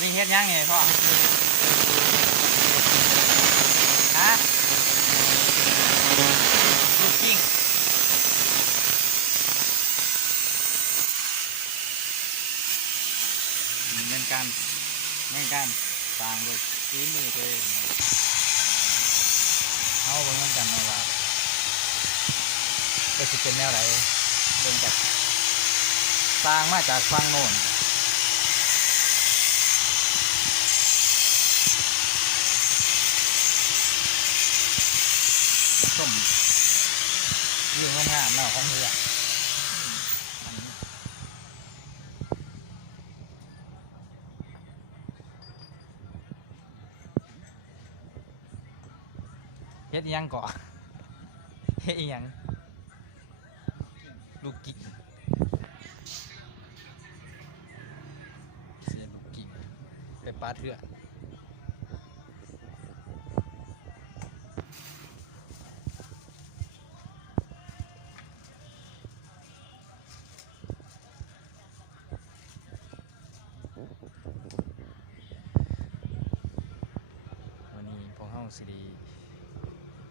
นี่เฮ็ดยังไงพ่อฮะลูกกิ้งเงินการสร้างด้วยฝีมือตัวเองเอาเบิ่งกันนะว่าจะสิเป็นแนวไหนเบิ่งจากสร้างมาจากฝั่งโน้นส้มยื่นงามๆเนาะของเรือเฮ็ดยังก่อเฮ็ดยังลูกกิ๊กเสียลูกกิ๊กเป็นปลาเถื่อนวันนี้พวกเฮาสิได้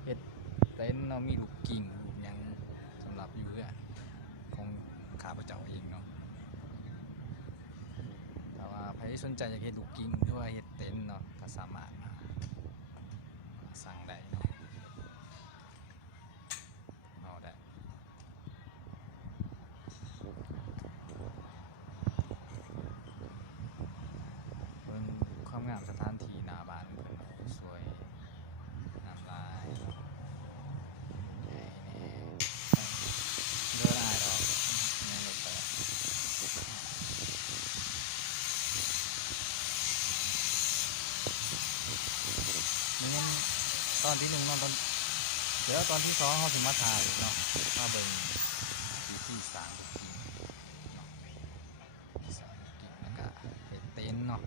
เฮ็ดเต็นท์เนาะมีลูกกิ่งลูกหยังสำหรับอยู่เพื่อนของข้าพเจ้าเองเนาะแต่ว่าใครที่สนใจอยากเฮ็ดลูกกิ่งหรือว่าเฮ็ดเต็นท์เนาะก็สามารถมาสั่งได้เนาะเอาได้เบิ่งความงามสถานที่หน้าบ้านเพิ่นสวยงามหลายใหญ่แน่เดินอ้ายดอกในรถไปนี่ตอนที่หนึ่งเนาะเดี๋ยวตอนที่สองเขาถึงมาถ่ายเนาะมาเบิ่งที่สร้างลูกกิ่งเนาะสร้างลูกกิ่งแล้วก็เฮ็ดเต็นท์เนาะ